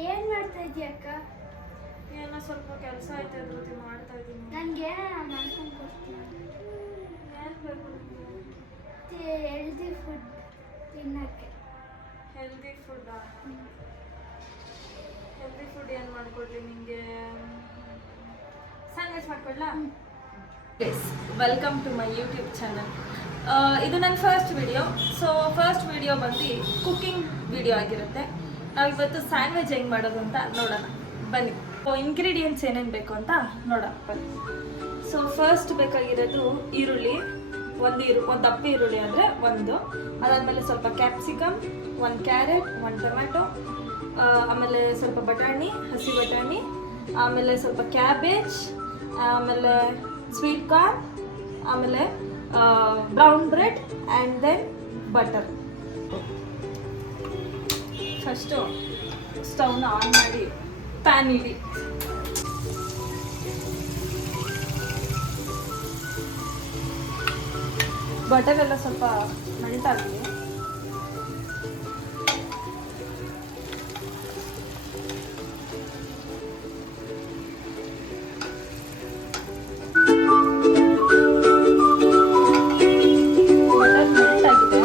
ಏನ್ ಮಾಡ್ತಾ ಇದೀಯ ಅಕ್ಕ? ಏನೋ ಸ್ವಲ್ಪ ಕೆಲಸ ಐತೆ ಅದ್ರ ಜೊತೆ ಮಾಡ್ತಾ ಇದ್ದೀನಿ. ನನಗೆ ಮಾಡ್ಕೊಂಡು ಕೊಡ್ತೀನಿ. ಏನು ಬೇಕು ನಿಮಗೆ? ಹೆಲ್ದಿ ಫುಡ್ ತಿನ್ನಕ್ಕೆ. ಹೆಲ್ದಿ ಫುಡ್ಡಾ? ಹೆಲ್ದಿ ಫುಡ್ ಏನು ಮಾಡಿಕೊಡ್ಲಿ ನಿಮಗೆ? ಸ್ಯಾಂಡ್ವಿಚ್ ಮಾಡಿಕೊಡ್ಲಾ? Please welcome to my YouTube channel. ಇದು ನನ್ನ first video. So first video ಬಂದು ಕುಕ್ಕಿಂಗ್ ವಿಡಿಯೋ ಆಗಿರುತ್ತೆ. ನಾವಿವತ್ತು ಸ್ಯಾಂಡ್ವಿಚ್ ಹೆಂಗೆ ಮಾಡೋದು ಅಂತ ನೋಡೋಣ ಬನ್ನಿ. ಇಂಗ್ರೀಡಿಯೆಂಟ್ಸ್ ಏನೇನು ಬೇಕು ಅಂತ ನೋಡೋಣ ಬನ್ನಿ. ಸೊ ಫಸ್ಟ್ ಬೇಕಾಗಿರೋದು ಈರುಳ್ಳಿ, ಒಂದು ದಪ್ಪ ಈರುಳ್ಳಿ ಅಂದರೆ ಒಂದು, ಅದಾದಮೇಲೆ ಸ್ವಲ್ಪ ಕ್ಯಾಪ್ಸಿಕಮ್, ಒಂದು ಕ್ಯಾರೆಟ್, ಒಂದು ಟೊಮ್ಯಾಟೊ, ಆಮೇಲೆ ಸ್ವಲ್ಪ ಬಟಾಣಿ, ಹಸಿ ಬಟಾಣಿ, ಆಮೇಲೆ ಸ್ವಲ್ಪ ಕ್ಯಾಬೇಜ್, ಆಮೇಲೆ ಸ್ವೀಟ್ ಕಾರ್ನ್, ಆಮೇಲೆ brown bread and then butter. First ಸ್ಟವ್ನ ಆನ್ ಮಾಡಿ ಪ್ಯಾನ್ ಇಡಿ. ಬಟರ್ ಎಲ್ಲ ಸ್ವಲ್ಪ ಮೆಲ್ಟಾಗಲಿ. ಬಟರ್ ಮೆಲ್ಟ್ ಆಗಿದೆ.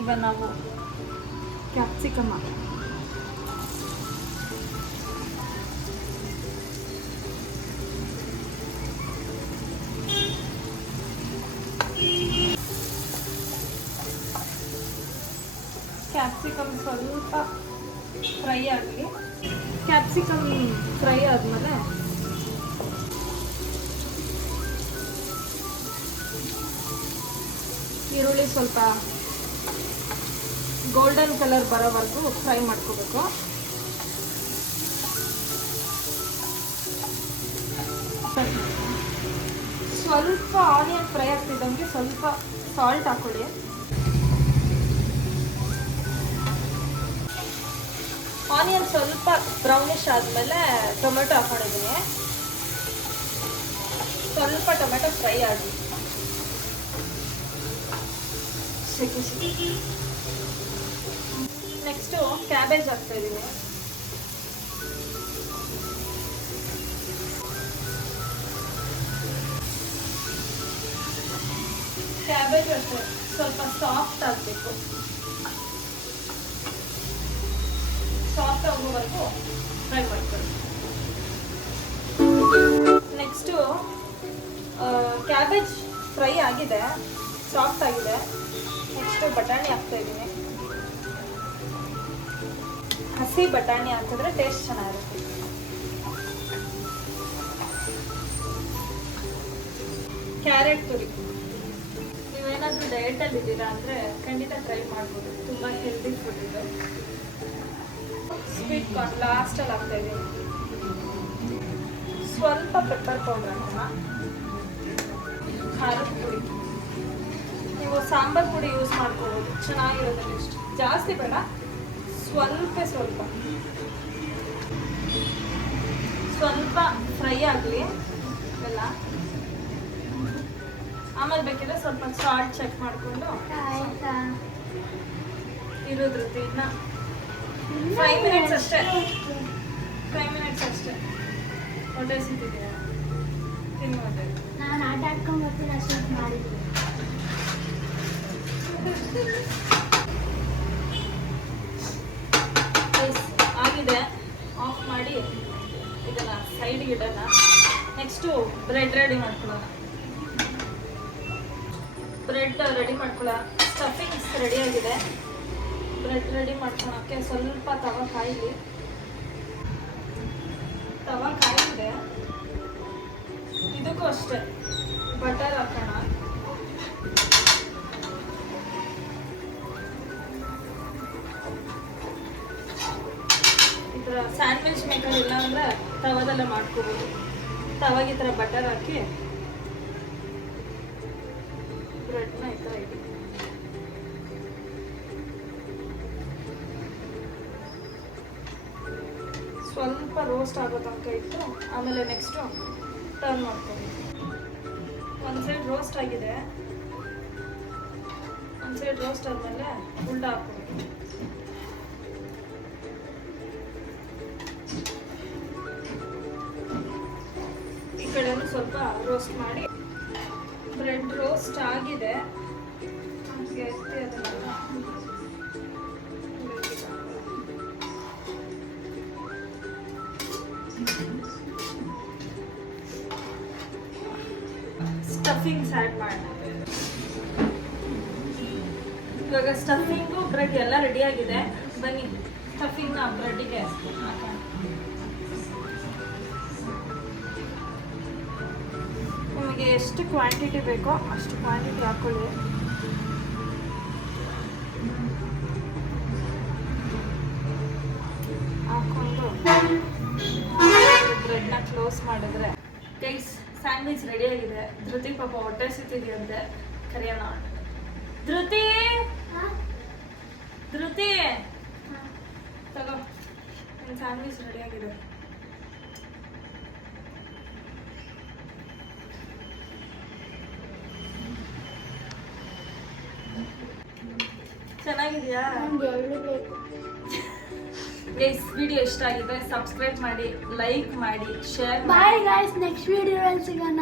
ಈಗ ನಾವು ಕ್ಯಾಪ್ಸಿಕಮ್ ಹಾಕೋಣ. ಕ್ಯಾಪ್ಸಿಕಮ್ ಸ್ವಲ್ಪ ಫ್ರೈ ಆಗಲಿ. ಕ್ಯಾಪ್ಸಿಕಮ್ ಫ್ರೈ ಆದಮೇಲೆ ಈರುಳ್ಳಿ ಸ್ವಲ್ಪ ಗೋಲ್ಡನ್ ಕಲರ್ ಬರೋವರೆಗೂ ಫ್ರೈ ಮಾಡ್ಕೋಬೇಕು. ಸ್ವಲ್ಪ ಆನಿಯನ್ ಫ್ರೈ ಆಗ್ತಿದ್ದಂಗೆ ಸ್ವಲ್ಪ ಸಾಲ್ಟ್ ಹಾಕೊಳ್ಳಿ. ಆನಿಯನ್ ಸ್ವಲ್ಪ ಬ್ರೌನಿಶ್ ಆದಮೇಲೆ ಟೊಮೆಟೊ ಹಾಕೊಂಡಿದ್ದೀನಿ. ಸ್ವಲ್ಪ ಟೊಮೆಟೊ ಫ್ರೈ ಆಗಿ ನೆಕ್ಸ್ಟು ಕ್ಯಾಬೇಜ್ ಹಾಕ್ತಾ ಇದ್ದೀನಿ. ಕ್ಯಾಬೇಜ್ ಅಷ್ಟೇ ಸ್ವಲ್ಪ ಸಾಫ್ಟ್ ಆಗಬೇಕು. ಸಾಫ್ಟ್ ಆಗೋವರೆಗೂ ಫ್ರೈ ಮಾಡ್ಕೊಳ್ಳಿ. ನೆಕ್ಸ್ಟು ಕ್ಯಾಬೇಜ್ ಫ್ರೈ ಆಗಿದೆ, ಸಾಫ್ಟ್ ಆಗಿದೆ. ನೆಕ್ಸ್ಟು ಬಟಾಣಿ ಹಾಕ್ತಾ ಇದ್ದೀನಿ. ಹಸಿ ಬಟಾಣಿ ಹಾಕಿದ್ರೆ ಟೇಸ್ಟ್ ಚೆನ್ನಾಗಿರುತ್ತೆ. ಕ್ಯಾರೆಟ್ ತುರಿ. ನೀವೇನಾದರೂ ಡಯಟಲ್ಲಿ ಇದ್ದೀರಾ ಅಂದರೆ ಖಂಡಿತ ಟ್ರೈ ಮಾಡ್ಬೋದು. ತುಂಬ ಹೆಲ್ದಿ ಫುಡ್ ಇದು. ಸ್ವೀಟ್ ಕಾರ್ನ್ ಲಾಸ್ಟಲ್ಲಿ ಹಾಕ್ತಾ ಇದ್ದೀನಿ. ಸ್ವಲ್ಪ ಪೆಪ್ಪರ್ ಪೌಡರ್ ಹಾಕೋಣ. ಖಾರದ ಪುಡಿ, ನೀವು ಸಾಂಬಾರ್ ಪುಡಿ ಯೂಸ್ ಮಾಡ್ಕೋಬೋದು, ಚೆನ್ನಾಗಿರುತ್ತೆ ಟೇಸ್ಟ್. ಜಾಸ್ತಿ ಬೇಡ, ಸ್ವಲ್ಪ ಸ್ವಲ್ಪ ಫ್ರೈ ಆಗಲಿ ಎಲ್ಲ. ಆಮೇಲೆ ಬೇಕಿದ್ರೆ ಸ್ವಲ್ಪ ಸಾಲ್ಟ್ ಚೆಕ್ ಮಾಡಿಕೊಂಡು ಇರೋದ್ರದ್ದು ಇನ್ನು 5 ಮಿನಿಟ್ಸ್ ಅಷ್ಟೇ. 5 ಮಿನಿಟ್ಸ್ ಅಷ್ಟೇ. ಹೊಟ್ಟೆ ಸಿಗ್ತಿದೆಯಾ? ತಿನ್ನೋದೆ. ನಾನು ಆಟ ಆಡ್ಕೊಂಡು ಬರ್ತೀನಿ ಅಷ್ಟೇ ಮಾಡಿದ್ದೀನಿ. ಆಗಿದೆ, ಆಫ್ ಮಾಡಿ ಇದನ್ನು ಸೈಡ್ಗೆ ಇಡೋಣ. ನೆಕ್ಸ್ಟು ಬ್ರೆಡ್ ರೆಡಿ ಮಾಡ್ಕೊಳ್ಳೋಣ. ಬ್ರೆಡ್ ರೆಡಿ ಮಾಡ್ಕೊಳ್ಳೋ. ಸ್ಟಫಿಂಗ್ಸ್ ರೆಡಿ ಆಗಿದೆ. ಬ್ರೆಡ್ ರೆಡಿ ಮಾಡ್ಕೊಳಕ್ಕೆ ಸ್ವಲ್ಪ ತವ ಕಾಯಿಲಿ. ತವ ಕಾಯಿದೆ. ಇದಕ್ಕೂ ಅಷ್ಟೇ ಬಟರ್ ಹಾಕೋಣ. ಈ ಥರ ಸ್ಯಾಂಡ್ವಿಚ್ ಮೇಕರ್ ಇಲ್ಲ ಅಂದರೆ ತವದಲ್ಲೇ ಮಾಡ್ಕೋಬೋದು. ತವಾಗ ಈ ಥರ ಬಟರ್ ಹಾಕಿ ಬ್ರೆಡ್ನ ಈ ಥರ ಇಡಿ. ಸ್ವಲ್ಪ ರೋಸ್ಟ್ ಆಗೋ ತನಕ ಇಟ್ಟು ಆಮೇಲೆ ನೆಕ್ಸ್ಟು ಟರ್ನ್ ಮಾಡ್ಕೊಂಡು. ಒಂದು ಸೈಡ್ ರೋಸ್ಟ್ ಆಗಿದೆ, ಒಂದು ಸೈಡ್ ರೋಸ್ಟ್ ಆದಮೇಲೆ ಉಲ್ಟಾ ಹಾಕ್ಕೊಂಡು ರೋಸ್ಟ್ ಮಾಡಿ ಬ್ರೆಡ್ ರೋಸ್ಟ್ ಆಗಿದೆ. ಹಾಗೆ ಎತ್ತಿ ಅದನ್ನೆಲ್ಲ ಸ್ಟಫಿಂಗ್ಸ್ ಆ್ಯಡ್ ಮಾಡೋಣ. ಇವಾಗ ಸ್ಟಫಿಂಗು ಬ್ರೆಡ್ ಎಲ್ಲ ರೆಡಿ ಆಗಿದೆ. ಬನ್ನಿ ಸ್ಟಫಿಂಗ್ನ ಬ್ರೆಡ್ಡಿಗೆ ಹಾಕೋಣ. ನಿಮಗೆ ಎಷ್ಟು ಕ್ವಾಂಟಿಟಿ ಬೇಕೋ ಅಷ್ಟು ಕ್ವಾಂಟಿಟಿ ಹಾಕೊಳ್ಳಿ. ಹಾಕೊಂಡು ಬ್ರೆಡ್ನ ಕ್ಲೋಸ್ ಮಾಡಿದ್ರೆ ಗೈಸ್ ಸ್ಯಾಂಡ್ವಿಚ್ ರೆಡಿ ಆಗಿದೆ. ಧೃತಿ ಪಾಪ ಹೊಟ್ಟೆ ಸಿಗ್ತಿದೆಯಂತೆ, ಕರೆಯೋಣ. ಧೃತಿ ಧೃತಿ ತಗೋ, ನನ್ನ ಸ್ಯಾಂಡ್ವಿಚ್ ರೆಡಿ ಆಗಿದೆ. ಚೆನ್ನಾಗಿದೆಯಾ? ನಂಗೆ ಎರಡು ಬೇಕು. ಗೈಸ್ ವಿಡಿಯೋ ಇಷ್ಟ ಆಗಿದೆ ಸಬ್ಸ್ಕ್ರೈಬ್ ಮಾಡಿ, ಲೈಕ್ ಮಾಡಿ, ಶೇರ್ ಮಾಡಿ. ಬಾಯ್ ಗೈಸ್, ನೆಕ್ಸ್ಟ್ ವಿಡಿಯೋದಲ್ಲಿ ಸಿಗೋಣ.